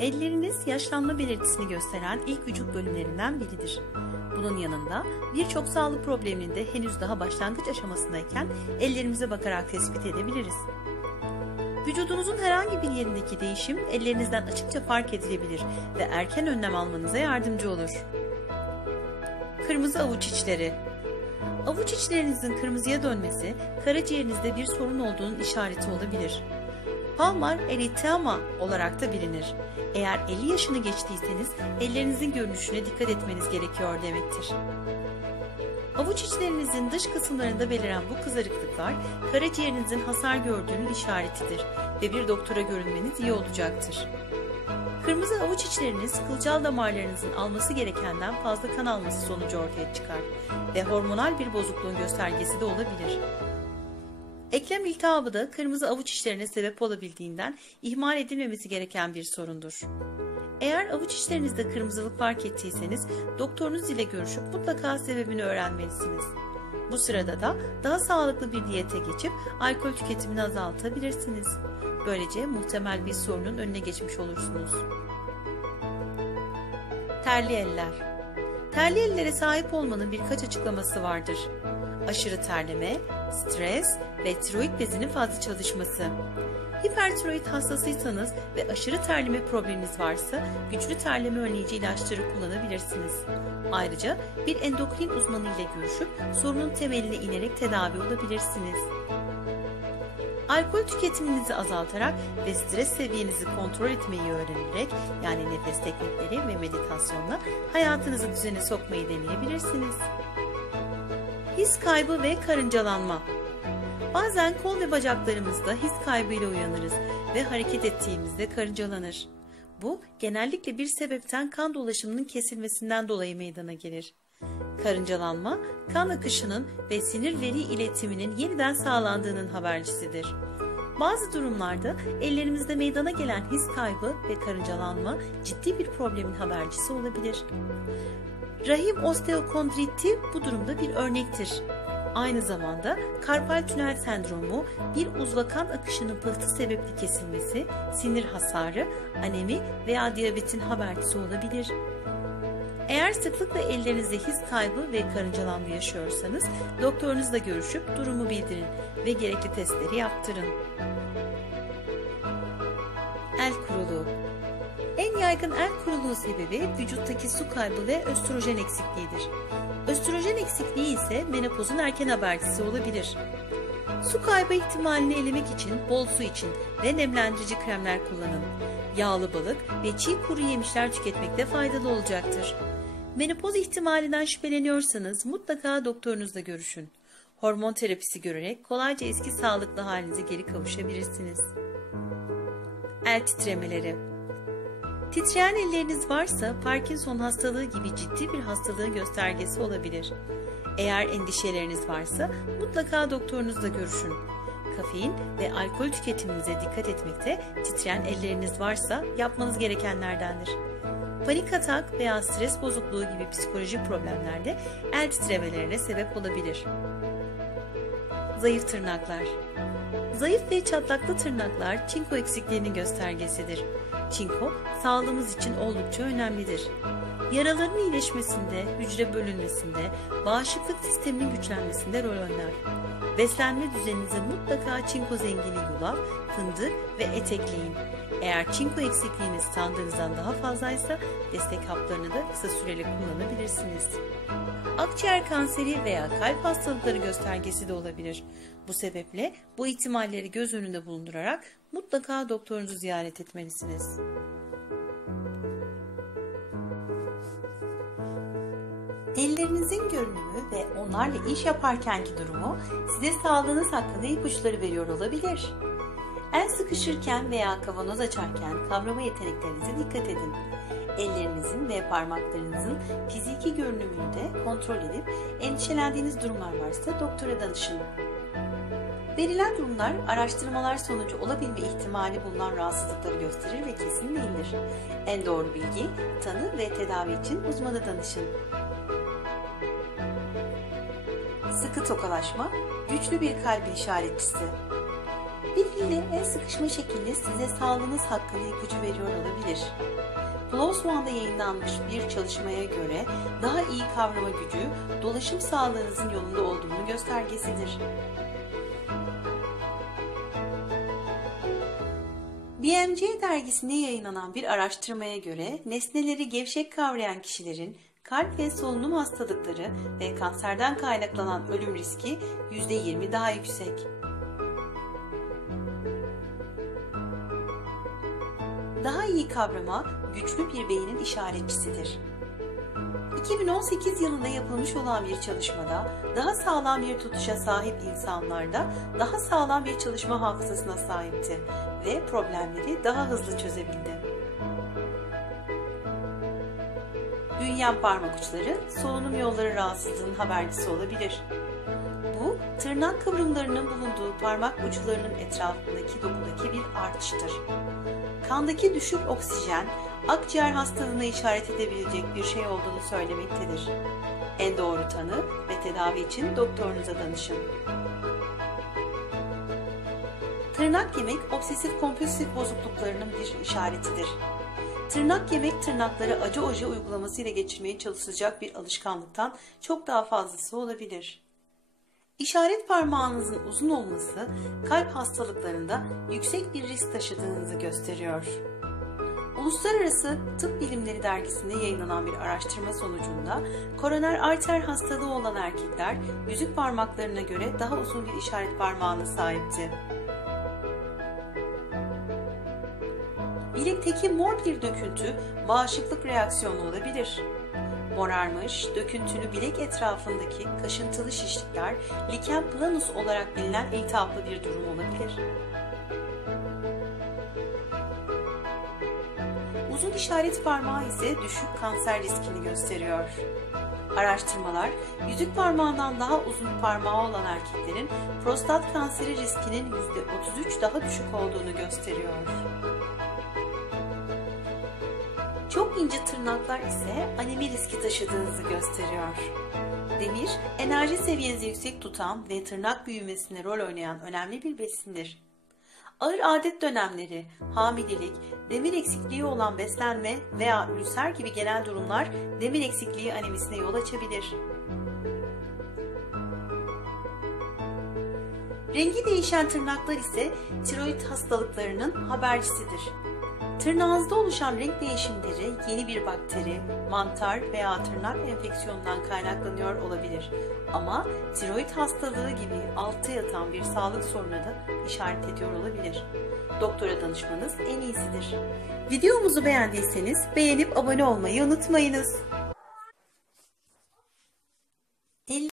Elleriniz yaşlanma belirtisini gösteren ilk vücut bölümlerinden biridir. Bunun yanında birçok sağlık problemini de henüz daha başlangıç aşamasındayken ellerimize bakarak tespit edebiliriz. Vücudunuzun herhangi bir yerindeki değişim ellerinizden açıkça fark edilebilir ve erken önlem almanıza yardımcı olur. Kırmızı avuç içleri Avuç içlerinizin kırmızıya dönmesi karaciğerinizde bir sorun olduğunun işareti olabilir. Palmar erythema olarak da bilinir. Eğer 50 yaşını geçtiyseniz ellerinizin görünüşüne dikkat etmeniz gerekiyor demektir. Avuç içlerinizin dış kısımlarında beliren bu kızarıklıklar karaciğerinizin hasar gördüğünün işaretidir ve bir doktora görünmeniz iyi olacaktır. Kırmızı avuç içleriniz kılcal damarlarınızın alması gerekenden fazla kan alması sonucu ortaya çıkar ve hormonal bir bozukluğun göstergesi de olabilir. Eklem iltihabı da kırmızı avuç içlerine sebep olabildiğinden ihmal edilmemesi gereken bir sorundur. Eğer avuç içlerinizde kırmızılık fark ettiyseniz doktorunuz ile görüşüp mutlaka sebebini öğrenmelisiniz. Bu sırada da daha sağlıklı bir diyete geçip alkol tüketimini azaltabilirsiniz. Böylece muhtemel bir sorunun önüne geçmiş olursunuz. Terli eller Terli ellere sahip olmanın birkaç açıklaması vardır. Aşırı terleme, stres ve tiroid bezinin fazla çalışması. Hipertiroid hastasıysanız ve aşırı terleme probleminiz varsa güçlü terleme önleyici ilaçları kullanabilirsiniz. Ayrıca bir endokrin uzmanı ile görüşüp sorunun temeline inerek tedavi olabilirsiniz. Alkol tüketiminizi azaltarak ve stres seviyenizi kontrol etmeyi öğrenerek yani nefes teknikleri ve meditasyonla hayatınızı düzene sokmayı deneyebilirsiniz. His kaybı ve karıncalanma Bazen kol ve bacaklarımızda his kaybıyla uyanırız ve hareket ettiğimizde karıncalanır. Bu genellikle bir sebepten kan dolaşımının kesilmesinden dolayı meydana gelir. Karıncalanma, kan akışının ve sinir veri iletiminin yeniden sağlandığının habercisidir. Bazı durumlarda ellerimizde meydana gelen his kaybı ve karıncalanma ciddi bir problemin habercisi olabilir. Rahim osteokondriti bu durumda bir örnektir. Aynı zamanda karpal tünel sendromu bir uzva kan akışının pıhtı sebepli kesilmesi, sinir hasarı, anemi veya diyabetin habercisi olabilir. Eğer sıklıkla ellerinizde his kaybı ve karıncalanma yaşıyorsanız doktorunuzla görüşüp durumu bildirin ve gerekli testleri yaptırın. El kuruluğu En yaygın el kuruluğu sebebi vücuttaki su kaybı ve östrojen eksikliğidir. Östrojen eksikliği ise menopozun erken habercisi olabilir. Su kaybı ihtimalini elemek için bol su için ve nemlendirici kremler kullanın. Yağlı balık ve çiğ kuru yemişler tüketmekte faydalı olacaktır. Menopoz ihtimalinden şüpheleniyorsanız mutlaka doktorunuzla görüşün. Hormon terapisi görerek kolayca eski sağlıklı halinize geri kavuşabilirsiniz. El titremeleri Titreyen elleriniz varsa Parkinson hastalığı gibi ciddi bir hastalığın göstergesi olabilir. Eğer endişeleriniz varsa mutlaka doktorunuzla görüşün. Kafein ve alkol tüketiminize dikkat etmekte titreyen elleriniz varsa yapmanız gerekenlerdendir. Panik atak veya stres bozukluğu gibi psikolojik problemlerde el titremelerine sebep olabilir. Zayıf tırnaklar Zayıf ve çatlaklı tırnaklar çinko eksikliğinin göstergesidir. Çinko sağlığımız için oldukça önemlidir. Yaraların iyileşmesinde, hücre bölünmesinde, bağışıklık sisteminin güçlenmesinde rol oynar. Beslenme düzeninize mutlaka çinko zengini yulaf, fındık ve et ekleyin. Eğer çinko eksikliğiniz sandığınızdan daha fazlaysa destek haplarını da kısa süreli kullanabilirsiniz. Akciğer kanseri veya kalp hastalıkları göstergesi de olabilir. Bu sebeple bu ihtimalleri göz önünde bulundurarak mutlaka doktorunuzu ziyaret etmelisiniz. Ellerinizin görünümü ve onlarla iş yaparkenki durumu size sağlığınız hakkında ipuçları veriyor olabilir. El sıkışırken veya kavanoz açarken kavrama yeteneklerinize dikkat edin. Ellerinizin ve parmaklarınızın fiziki görünümünü de kontrol edip endişelendiğiniz durumlar varsa doktora danışın. Verilen durumlar araştırmalar sonucu olabilme ihtimali bulunan rahatsızlıkları gösterir ve kesin değildir. En doğru bilgi, tanı ve tedavi için uzmana danışın. Sıkı tokalaşma, güçlü bir kalbin işaretçisi. Biriyle el sıkışma şekli size sağlığınız hakkında ipucu veriyor olabilir. PLOS ONE'da yayınlanmış bir çalışmaya göre daha iyi kavrama gücü dolaşım sağlığınızın yolunda olduğunu göstergesidir. BMC dergisinde yayınlanan bir araştırmaya göre nesneleri gevşek kavrayan kişilerin kalp ve solunum hastalıkları ve kanserden kaynaklanan ölüm riski %20 daha yüksek. Daha iyi kavrama güçlü bir beynin işaretçisidir. 2018 yılında yapılmış olan bir çalışmada daha sağlam bir tutuşa sahip insanlarda daha sağlam bir çalışma hafızasına sahipti ve problemleri daha hızlı çözebildi. Büyüyen parmak uçları solunum yolları rahatsızlığının habercisi olabilir. Bu, tırnak kıvrımlarının bulunduğu parmak uçlarının etrafındaki dokudaki bir artıştır. Kandaki düşük oksijen, akciğer hastalığına işaret edebilecek bir şey olduğunu söylemektedir. En doğru tanı ve tedavi için doktorunuza danışın. Tırnak yemek obsesif kompulsif bozukluklarının bir işaretidir. Tırnak yemek tırnakları acı oje uygulamasıyla geçirmeye çalışacak bir alışkanlıktan çok daha fazlası olabilir. İşaret parmağınızın uzun olması kalp hastalıklarında yüksek bir risk taşıdığınızı gösteriyor. Uluslararası Tıp Bilimleri dergisinde yayınlanan bir araştırma sonucunda koroner arter hastalığı olan erkekler yüzük parmaklarına göre daha uzun bir işaret parmağına sahipti. Bilekteki mor bir döküntü bağışıklık reaksiyonu olabilir. Morarmış, döküntülü bilek etrafındaki kaşıntılı şişlikler liken planus olarak bilinen iltihaplı bir durum olabilir. İşaret parmağı ise düşük kanser riskini gösteriyor. Araştırmalar, yüzük parmağından daha uzun parmağı olan erkeklerin prostat kanseri riskinin %33 daha düşük olduğunu gösteriyor. Çok ince tırnaklar ise anemi riski taşıdığınızı gösteriyor. Demir, enerji seviyenizi yüksek tutan ve tırnak büyümesine rol oynayan önemli bir besindir. Ağır adet dönemleri, hamilelik, demir eksikliği olan beslenme veya ülser gibi genel durumlar demir eksikliği anemisine yol açabilir. Rengi değişen tırnaklar ise tiroid hastalıklarının habercisidir. Tırnağınızda oluşan renk değişimleri yeni bir bakteri, mantar veya tırnak enfeksiyonundan kaynaklanıyor olabilir. Ama tiroid hastalığı gibi altta yatan bir sağlık sorununa da işaret ediyor olabilir. Doktora danışmanız en iyisidir. Videomuzu beğendiyseniz beğenip abone olmayı unutmayınız.